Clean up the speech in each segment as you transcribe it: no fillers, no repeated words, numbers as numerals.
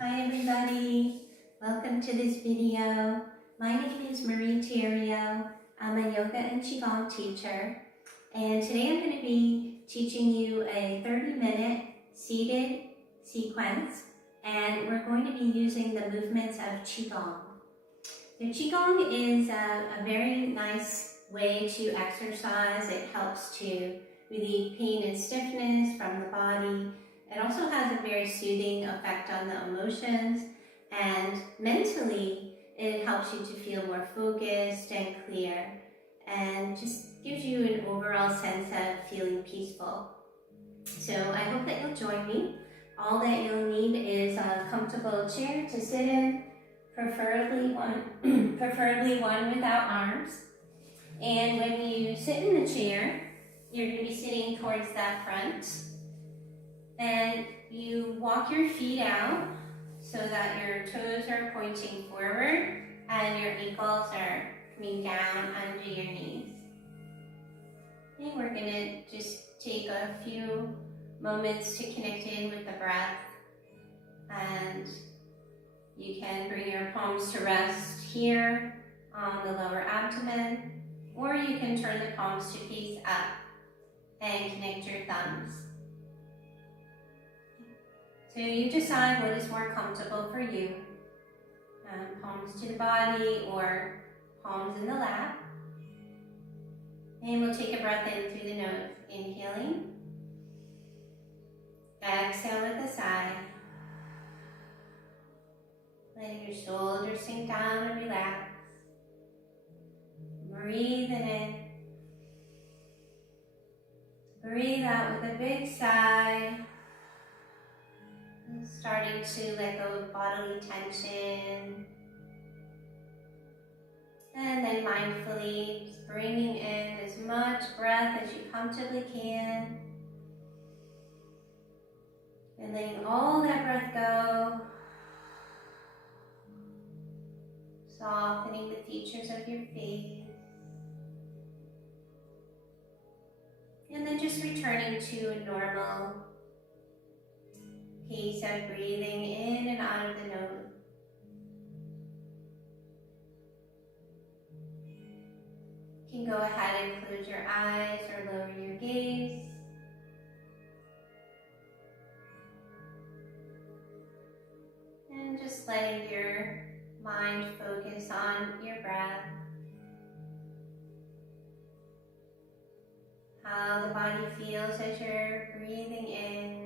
Hi everybody, welcome to this video. My name is Marie Theriault. I'm a yoga and Qigong teacher, and today I'm going to be teaching you a 30-minute seated sequence, and we're going to be using the movements of Qigong. So Qigong is a very nice way to exercise. It helps to relieve pain and stiffness from the body. It also has a very soothing effect on the emotions, and mentally it helps you to feel more focused and clear, and just gives you an overall sense of feeling peaceful. So I hope that you'll join me. All that you'll need is a comfortable chair to sit in, preferably one without arms. And when you sit in the chair, you're going to be sitting towards that front. Then you walk your feet out so that your toes are pointing forward and your ankles are coming down under your knees. And we're going to just take a few moments to connect in with the breath. And you can bring your palms to rest here on the lower abdomen, or you can turn the palms to face up and connect your thumbs. So you decide what is more comfortable for you, palms to the body or palms in the lap. And we'll take a breath in through the nose, inhaling. Exhale with a sigh. Letting your shoulders sink down and relax. Breathe in. Breathe out with a big sigh. Starting to let go of bodily tension. And then mindfully just bringing in as much breath as you comfortably can. And letting all that breath go. Softening the features of your face. And then just returning to a normal pace of breathing in and out of the nose. You can go ahead and close your eyes or lower your gaze. And just letting your mind focus on your breath. How the body feels as you're breathing in.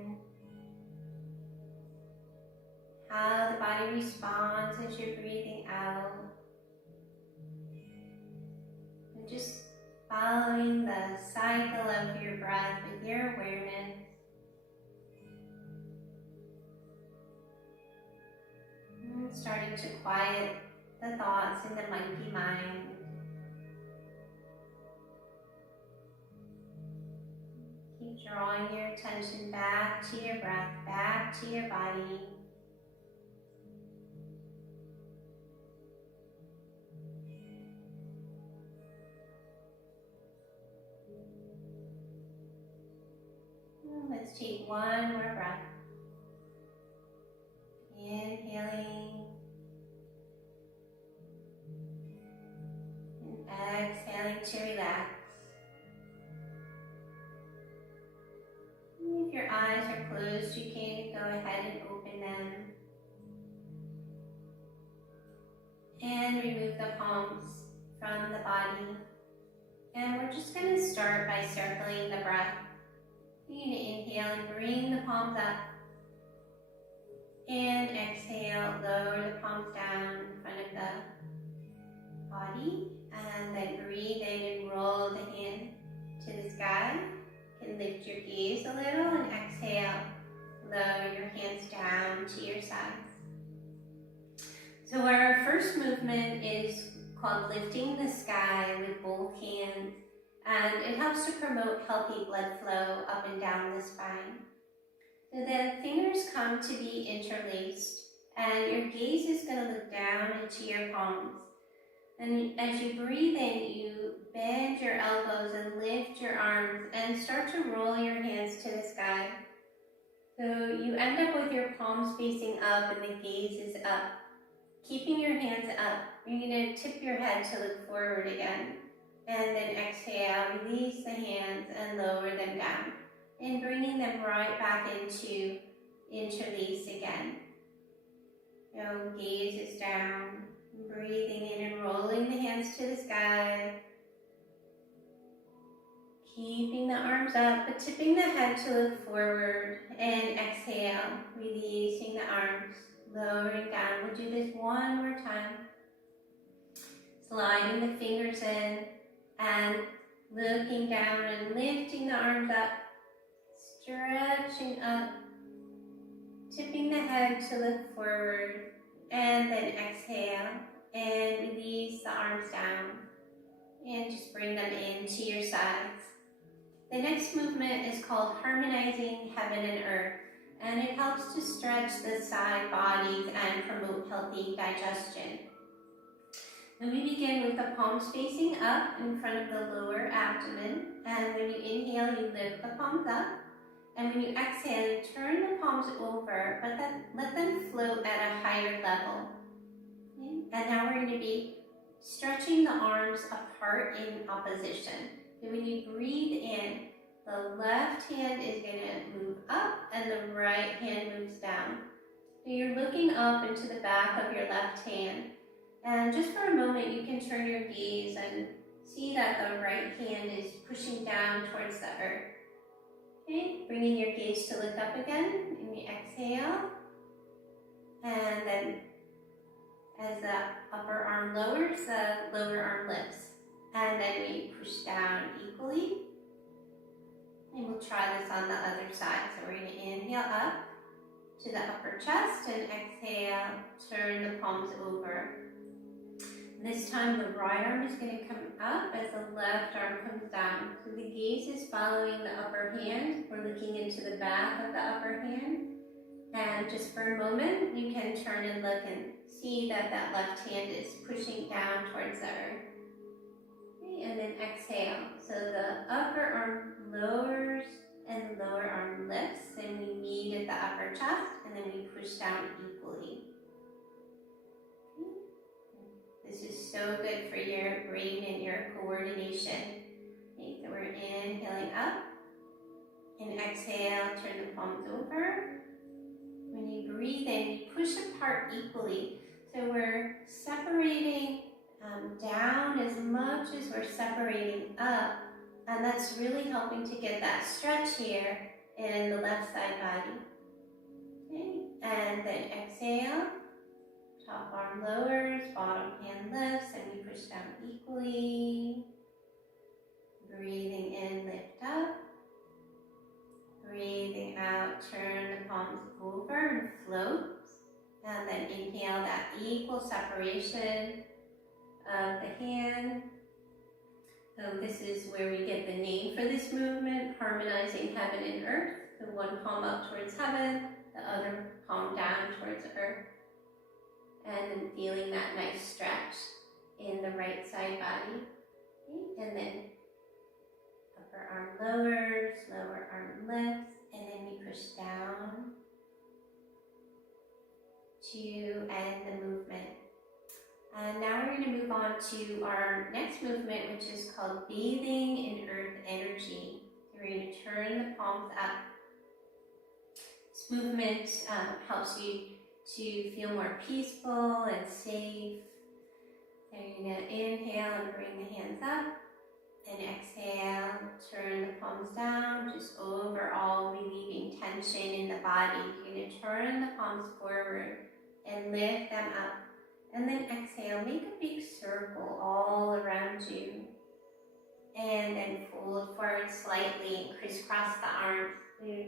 How the body responds as you're breathing out. And just following the cycle of your breath with your awareness. And starting to quiet the thoughts in the monkey mind. Keep drawing your attention back to your breath, back to your body. Let's take one more breath. Inhaling and exhaling to relax. If your eyes are closed, you can go ahead and open them. And remove the palms from the body. And we're just going to start by circling the breath. You're going to inhale and bring the palms up. And exhale, lower the palms down in front of the body. And then breathe in and roll the hand to the sky. You can lift your gaze a little and exhale. Lower your hands down to your sides. So our first movement is called lifting the sky with both hands. And it helps to promote healthy blood flow up and down the spine. So the fingers come to be interlaced, and your gaze is going to look down into your palms. And as you breathe in, you bend your elbows and lift your arms and start to roll your hands to the sky. So you end up with your palms facing up and the gaze is up. Keeping your hands up, you're going to tip your head to look forward again. And then exhale, release the hands and lower them down. And bringing them right back into interlace again. Gaze is down, breathing in and rolling the hands to the sky. Keeping the arms up, but tipping the head to look forward. And exhale, releasing the arms, lowering down. We'll do this one more time. Sliding the fingers in and looking down and lifting the arms up. Stretching up, tipping the head to look forward, and then exhale and release the arms down and just bring them into your sides. The next movement is called Harmonizing Heaven and Earth, and it helps to stretch the side bodies and promote healthy digestion. And we begin with the palms facing up in front of the lower abdomen, and when you inhale, you lift the palms up. And when you exhale, you turn the palms over, but then let them float at a higher level. Okay? And now we're going to be stretching the arms apart in opposition. So when you breathe in, the left hand is going to move up and the right hand moves down. So you're looking up into the back of your left hand. And just for a moment, you can turn your gaze and see that the right hand is pushing down towards the earth. Okay, bringing your gaze to look up again, and you exhale, and then as the upper arm lowers, the lower arm lifts, and then we push down equally, and we'll try this on the other side. So we're going to inhale up to the upper chest, and exhale, turn the palms over. This time the right arm is going to come up as the left arm comes down. So the gaze is following the upper hand. We're looking into the back of the upper hand. And just for a moment, you can turn and look and see that that left hand is pushing down towards the earth. Okay, and then exhale. So the upper arm lowers and the lower arm lifts, and we meet at the upper chest, and then we push down equally. This is so good for your brain and your coordination. Okay, so we're inhaling up and exhale, turn the palms over. When you breathe in, you push apart equally. So we're separating down as much as we're separating up, and that's really helping to get that stretch here in the left side body. Okay, and then exhale. Top arm lowers, bottom hand lifts, and we push down equally. Breathing in, lift up. Breathing out, turn the palms over and float. And then inhale that equal separation of the hand. So this is where we get the name for this movement, Harmonizing Heaven and Earth. So one palm up towards heaven, the other palm down towards earth. And then feeling that nice stretch in the right side body. Okay. And then upper arm lowers, lower arm lifts, and then we push down to end the movement. And now we're going to move on to our next movement, which is called Bathing in Earth Energy. We're going to turn the palms up. This movement helps you to feel more peaceful and safe. So you're going to inhale and bring the hands up, and exhale, turn the palms down, just overall relieving tension in the body. You're going to turn the palms forward and lift them up, and then exhale, make a big circle all around you, and then fold forward slightly and crisscross the arms. You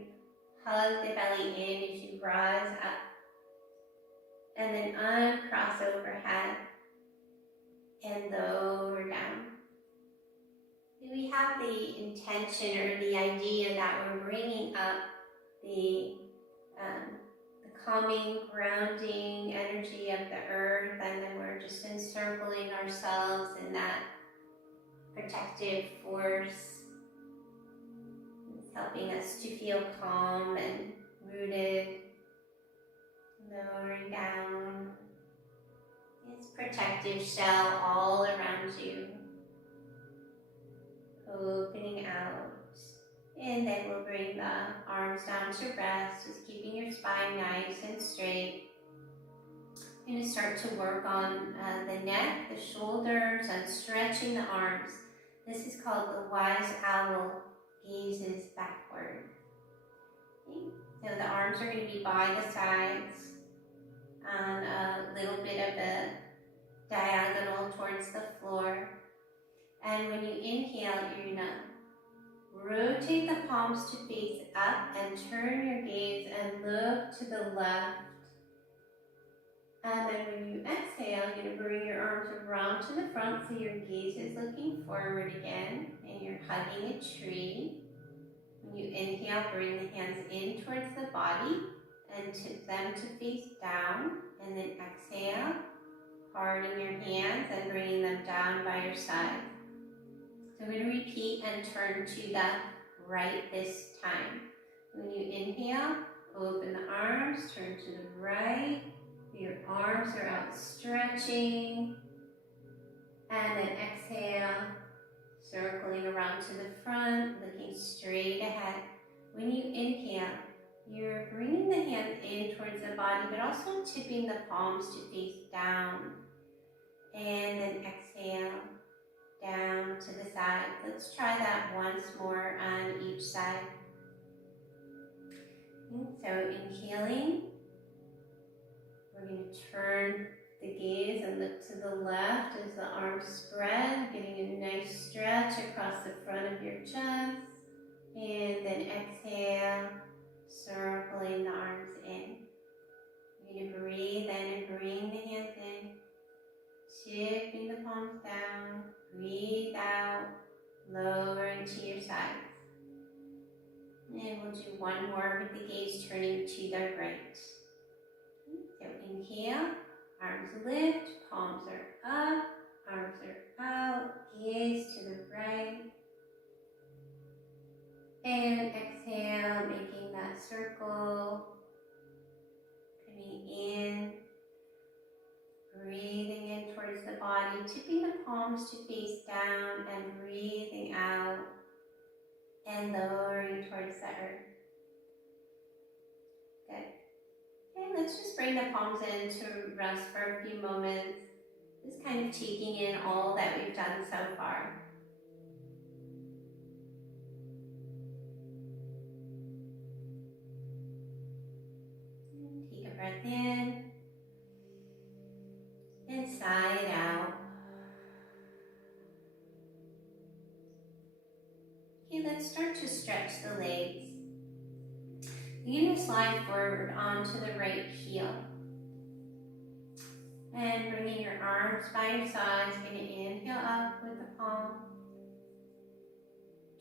hug the belly in as you rise up. And then uncross overhead and lower down. We have the intention or the idea that we're bringing up the calming, grounding energy of the earth, and then we're just encircling ourselves in that protective force. It's helping us to feel calm and rooted protective shell all around you. Opening out. And then we'll bring the arms down to rest, just keeping your spine nice and straight. You're going to start to work on the neck, the shoulders, and stretching the arms. This is called the wise owl gazes backward. Okay. So the arms are going to be by the sides on a little bit of a diagonal towards the floor. And when you inhale, you're going to rotate the palms to face up and turn your gaze and look to the left. And then when you exhale, you're going to bring your arms around to the front so your gaze is looking forward again and you're hugging a tree. When you inhale, bring the hands in towards the body and tip them to face down. And then exhale, parting your hands and bringing them down by your side. So we're going to repeat and turn to the right this time. When you inhale, open the arms, turn to the right. Your arms are out stretching. And then exhale, circling around to the front, looking straight ahead. When you inhale, you're bringing the hands in towards the body, but also tipping the palms to face down. And then exhale, down to the side. Let's try that once more on each side. So inhaling, we're going to turn the gaze and look to the left as the arms spread, getting a nice stretch across the front of your chest. And then exhale, circling the arms in. You're going to breathe in and bring the hands in, tipping the palms down. Breathe out, lower into your sides. And we'll do one more with the gaze turning to the right. So inhale, arms lift, palms are up, arms are out, gaze to the right. And exhale, making that circle, coming in, breathing in towards the body, tipping the palms to face down and breathing out and lowering towards the earth. Good. Okay, let's just bring the palms in to rest for a few moments. Just kind of taking in all that we've done so far. Take a breath in and sigh it out. Okay, let's start to stretch the legs. You're going to slide forward onto the right heel. And bringing your arms by your sides, you're going to inhale up with the palm.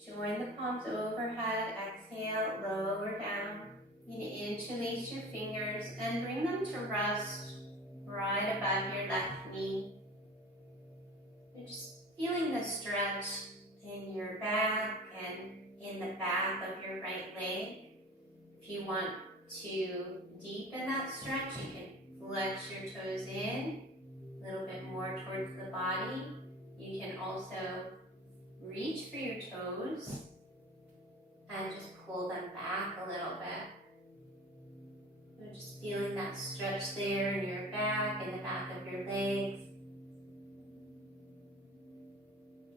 Join the palms overhead, exhale, lower down. You're going to interlace your fingers and bring them to rest right above your left knee. You're just feeling the stretch in your back and in the back of your right leg. If you want to deepen that stretch, you can flex your toes in a little bit more towards the body. You can also reach for your toes and just pull them back a little bit. So just feeling that stretch there in your back and the back of your legs.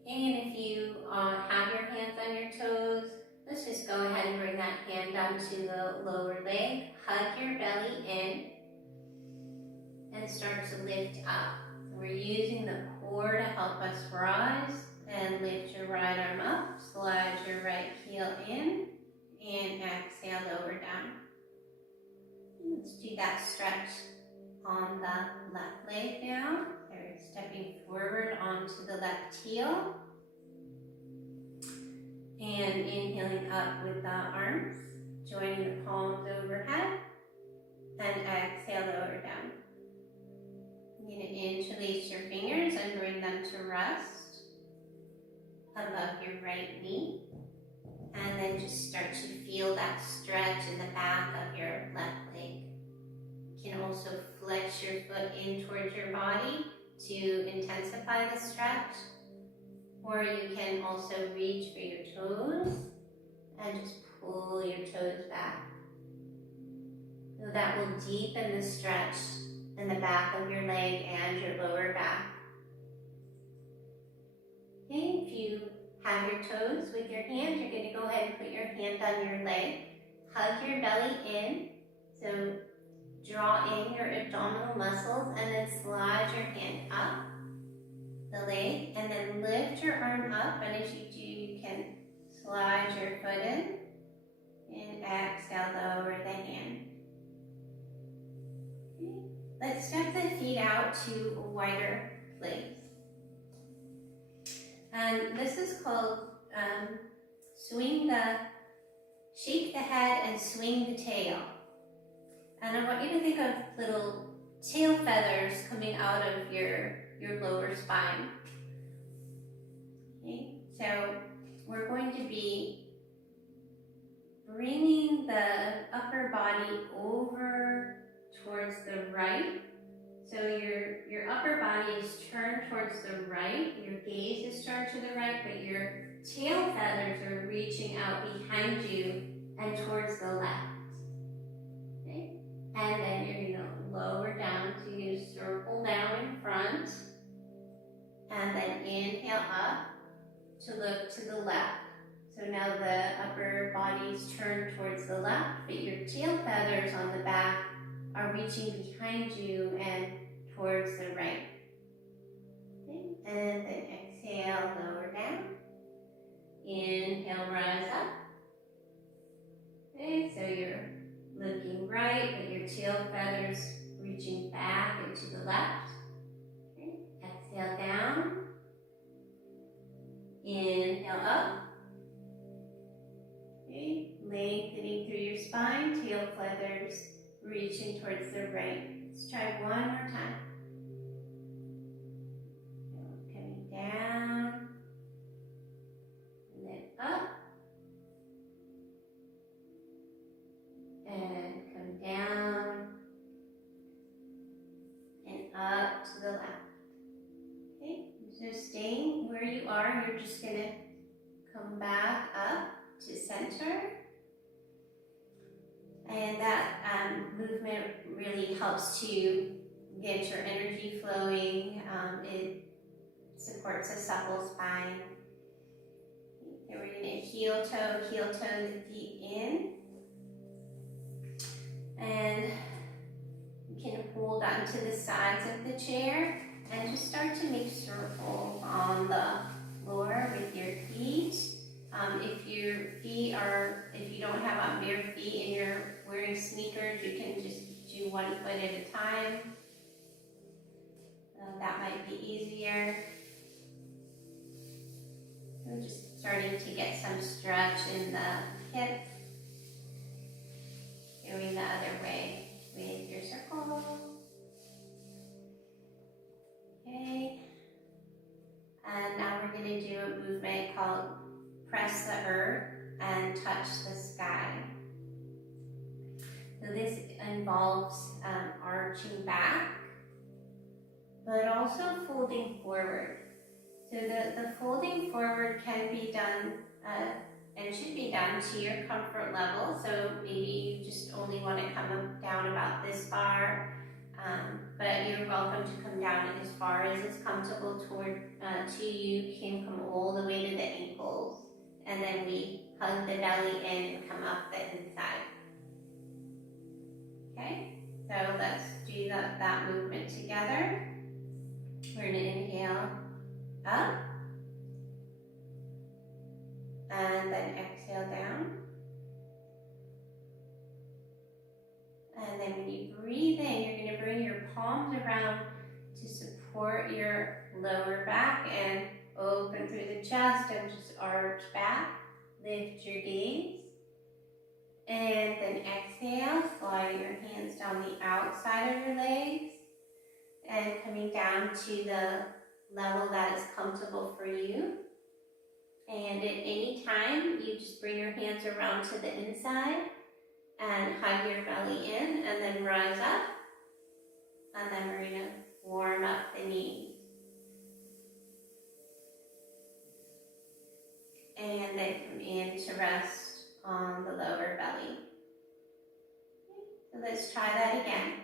And if you have your hands on your toes, let's just go ahead and bring that hand down to the lower leg. Hug your belly in and start to lift up. So we're using the core to help us rise. And lift your right arm up, slide your right heel in, and exhale, lower down. Let's do that stretch on the left leg now. They're stepping forward onto the left heel. And inhaling up with the arms, joining the palms overhead, and exhale, lower down. You're going to interlace your fingers and bring them to rest above your right knee. And then just start to feel that stretch in the back of your left leg. You can also flex your foot in towards your body to intensify the stretch, or you can also reach for your toes and just pull your toes back. So that will deepen the stretch in the back of your leg and your lower back. Okay, if you have your toes with your hand, you're going to go ahead and put your hand on your leg. Hug your belly in. So draw in your abdominal muscles and then slide your hand up the leg and then lift your arm up. And as you do, you can slide your foot in and exhale, lower the hand. Okay. Let's step the feet out to a wider place. And this is called shake the head and swing the tail. And I want you to think of little tail feathers coming out of your lower spine. Okay, so we're going to be bringing the upper body over towards the right. So your upper body is turned towards the right, your gaze is turned to the right, but your tail feathers are reaching out behind you and towards the left. Okay? And then you're going to lower down, so you're going to circle down in front, and then inhale up to look to the left. So now the upper body's turned towards the left, but your tail feathers on the back are reaching behind you and towards the right. Okay. And then exhale, lower down. Inhale, rise up. Okay, so you're looking right, but your tail feathers reaching back and to the left. Okay. Exhale down. Inhale up. Okay. Lengthening through your spine, tail feathers reaching towards the right. Let's try one more time. Coming down, and then up, and come down, and up to the left. Okay, so staying where you are, you're just going to come back up to center. And that movement really helps to get your energy flowing. It supports a supple spine. And we're going to heel toe the feet in. And you can hold onto the sides of the chair and just start to make circles on the floor with your feet. If you don't have on bare feet and you're wearing sneakers, you can just do one foot at a time. That might be easier. We're just starting to get some stretch in the hip. Going the other way with your circle. Okay. And now we're going to do a movement called press the earth and touch the sky. So this involves arching back, but also folding forward. So the folding forward can be done and should be done to your comfort level. So maybe you just only want to come down about this far, but you're welcome to come down as far as it's comfortable to you. You can come all the way to the ankles. And then we hug the belly in and come up the inside. Okay, so let's do that movement together. We're going to inhale up. And then exhale down. And then when you breathe in, you're going to bring your palms around to support your lower back and open through the chest and just arch back. Lift your gaze. And then exhale, slide your hands down the outside of your legs and coming down to the level that is comfortable for you. And at any time, you just bring your hands around to the inside and hug your belly in and then rise up. And then we're going to warm up the knees. to rest on the lower belly. So let's try that again.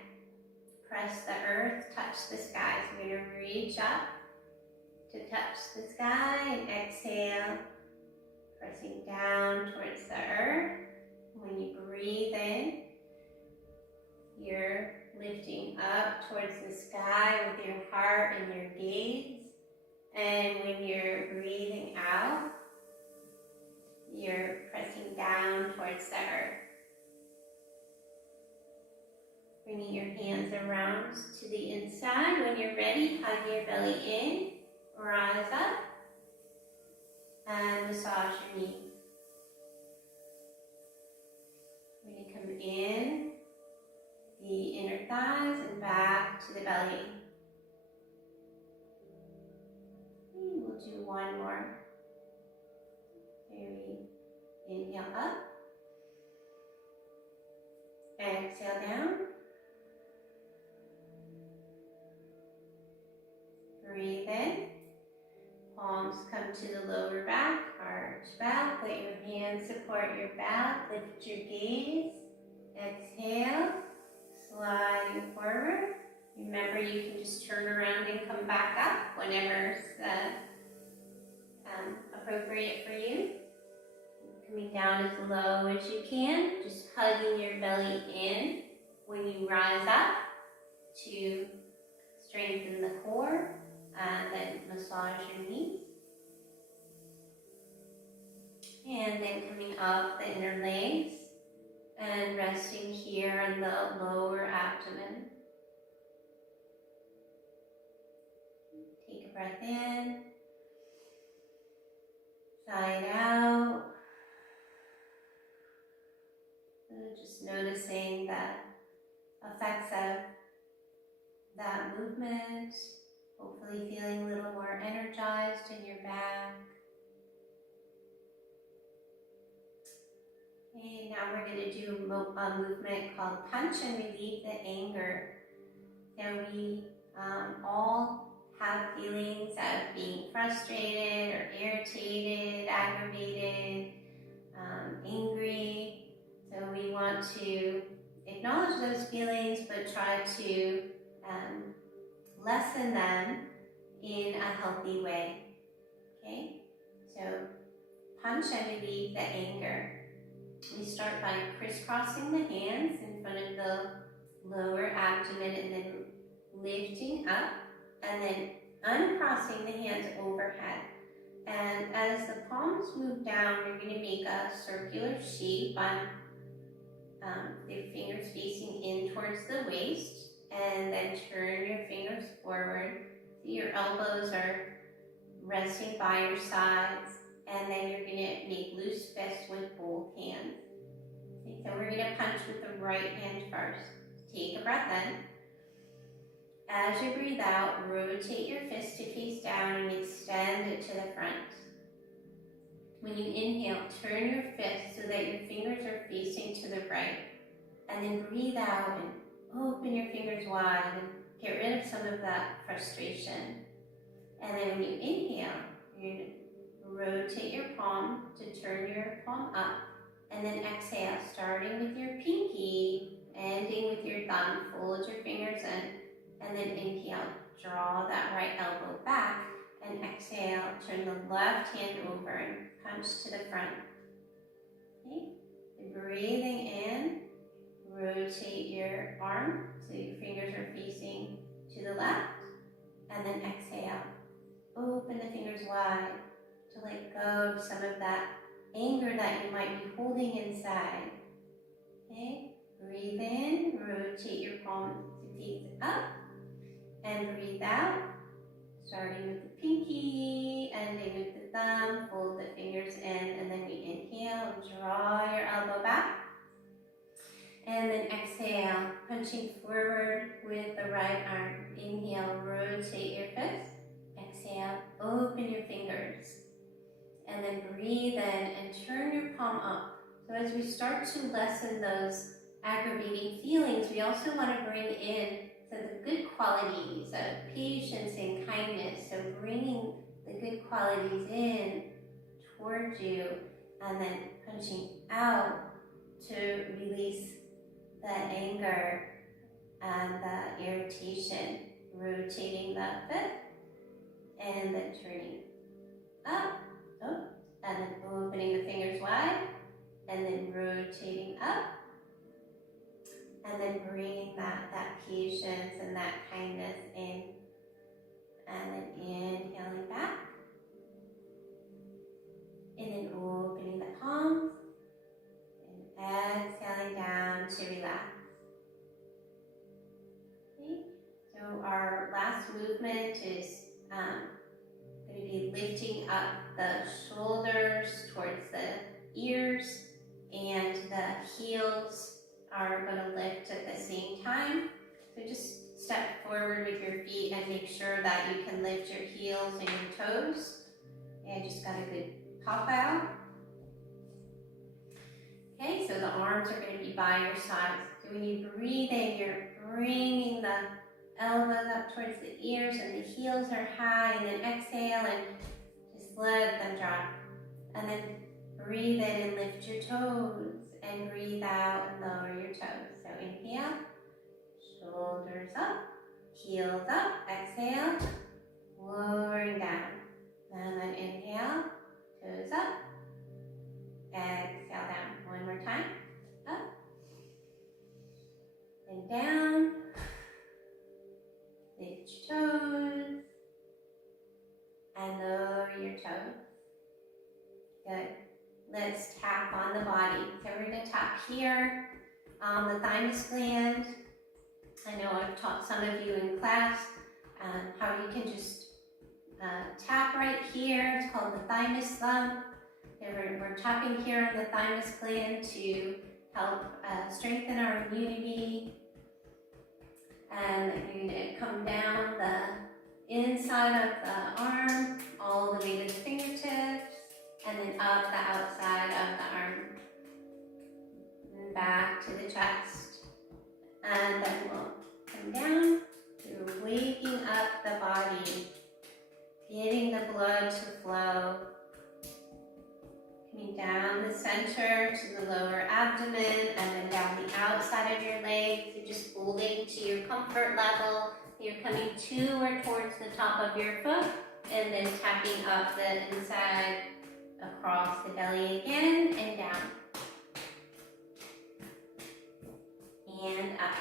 Press the earth, touch the sky. So we're going to reach up to touch the sky and exhale, pressing down towards the earth. When you breathe in, you're lifting up towards the sky with your heart and your gaze. And when you're breathing out, you're pressing down towards the earth. Bringing your hands around to the inside. When you're ready, hug your belly in, rise up, and massage your knees. We're going to come in the inner thighs and back to the belly. And we'll do one more. Very inhale up. Exhale down. Breathe in. Palms come to the lower back, arch back. Let your hands support your back. Lift your gaze. Exhale, sliding forward. Remember, you can just turn around and come back up whenever it's appropriate for you. Coming down as low as you can, just hugging your belly in when you rise up to strengthen the core, and then massage your knees. And then coming up the inner legs and resting here in the lower abdomen. Take a breath in, sigh out. And just noticing the effects of that movement. Hopefully feeling a little more energized in your back. Okay, now we're going to do a movement called punch and relieve the anger. So we all have feelings of being frustrated or irritated, aggravated, angry. So we want to acknowledge those feelings, but try to lessen them in a healthy way. Okay? So punch and relieve the anger. We start by crisscrossing the hands in front of the lower abdomen and then lifting up and then uncrossing the hands overhead. And as the palms move down, you're going to make a circular shape on your fingers facing in towards the waist, and then turn your fingers forward so your elbows are resting by your sides, and then you're going to make loose fists with both hands. Okay, so we're going to punch with the right hand first. Take a breath in. As you breathe out, rotate your fist to face down and extend it to the front. When you inhale, turn your fist so that your fingers are facing to the right. And then breathe out and open your fingers wide and get rid of some of that frustration. And then when you inhale, you're going to rotate your palm to turn your palm up. And then exhale, starting with your pinky, ending with your thumb. Fold your fingers in, and then inhale, draw that right elbow back, and exhale, turn the left hand over and punch to the front. Okay? Breathing in, rotate your arm so your fingers are facing to the left, and then exhale, open the fingers wide to let go of some of that anger that you might be holding inside. Okay? Breathe in, rotate your palm to face up, and breathe out, starting with the pinky, ending with the thumb. Fold the fingers in, and then we inhale, draw your elbow back, and then exhale, punching forward with the right arm. Inhale, rotate your fist. Exhale, open your fingers. And then breathe in and turn your palm up. So as we start to lessen those aggravating feelings, we also want to bring in the good qualities of patience and kindness. So bringing the good qualities in towards you, and then pushing out to release the anger and the irritation, rotating the foot and then turning up, oh, and then opening the fingers wide and then rotating up and then bringing that patience and that kindness in and then inhaling back and then opening the palms and exhaling down to relax. So our last movement is going to be lifting up the shoulders towards the ears, and the heels are going to lift at the same time. So just step forward with your feet and make sure that you can lift your heels and your toes. And just got a good pop out. Okay, so the arms are going to be by your sides. So when you breathe in, you're bringing the elbows up towards the ears and the heels are high, and then exhale and just let them drop. And then breathe in and lift your toes and breathe out and lower your toes. So inhale, shoulders up, heels up, exhale, lowering down. And then inhale, toes up, exhale down. One more time, up and down. Lift your toes and lower your toes. Good. Let's tap on the body. So we're going to tap here on the thymus gland. I know I've taught some of you in class how you can just tap right here. It's called the thymus thumb. We're tapping here on the thymus gland to help strengthen our immunity. And you're going to come down the inside of the arm, all the way to the fingertips, and then up the outside of the arm, and back to the chest. And then we'll come down. You're waking up the body, getting the blood to flow. Coming down the center to the lower abdomen, and then down the outside of your legs. You're just folding to your comfort level. You're coming to or towards the top of your foot, and then tapping up the inside across the belly again, and down. And up.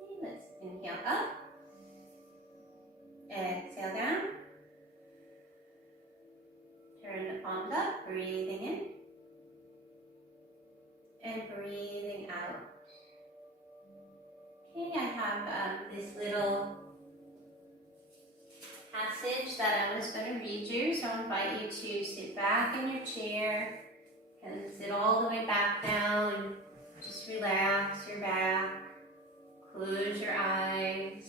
Okay, let's inhale up. Exhale down. Turn the palms up, breathing in and breathing out. Okay, I have this little passage that I was going to read you, so I invite you to sit back in your chair and sit all the way back now and just relax your back, close your eyes.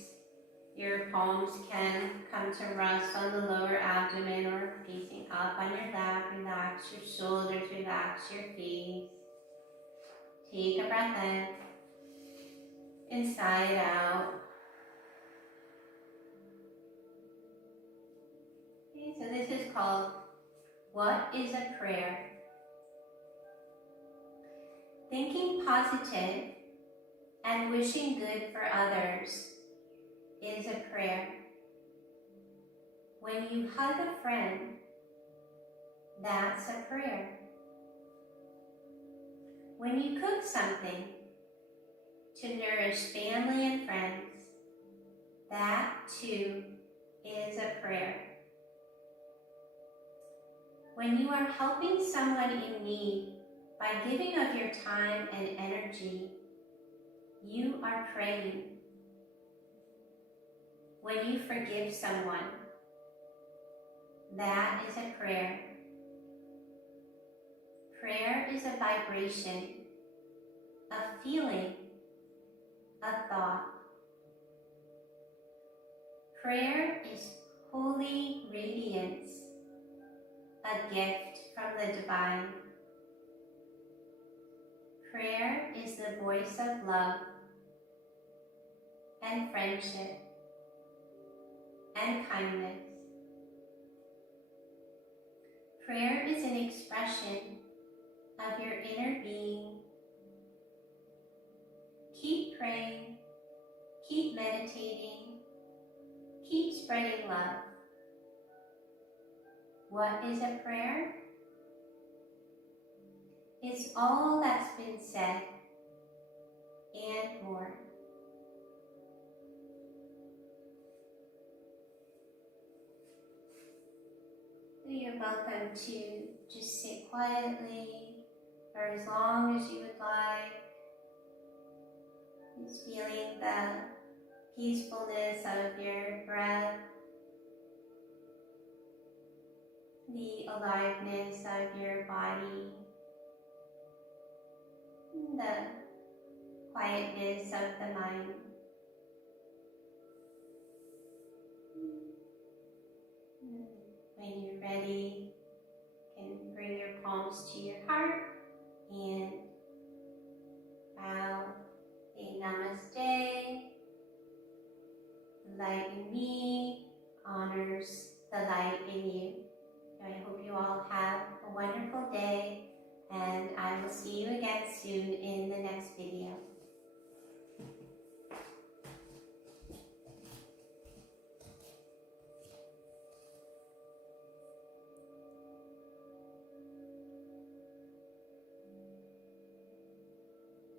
Your palms can come to rest on the lower abdomen or facing up on your lap. Relax your shoulders, relax your face. Take a breath in, inside out. Okay, so this is called, What is a Prayer? Thinking positive and wishing good for others is a prayer. When you hug a friend, that's a prayer. When you cook something to nourish family and friends, that too is a prayer. When you are helping someone in need by giving of your time and energy, you are praying. When you forgive someone, that is a prayer. Prayer is a vibration, a feeling, a thought. Prayer is holy radiance, a gift from the divine. Prayer is the voice of love and friendship and kindness. Prayer is an expression of your inner being. Keep praying, keep meditating, keep spreading love. What is a prayer? It's all that's been said and more. You're welcome to just sit quietly for as long as you would like. Just feeling the peacefulness of your breath, the aliveness of your body, the quietness of the mind. When you're ready, you can bring your palms to your heart and bow a namaste, light in me.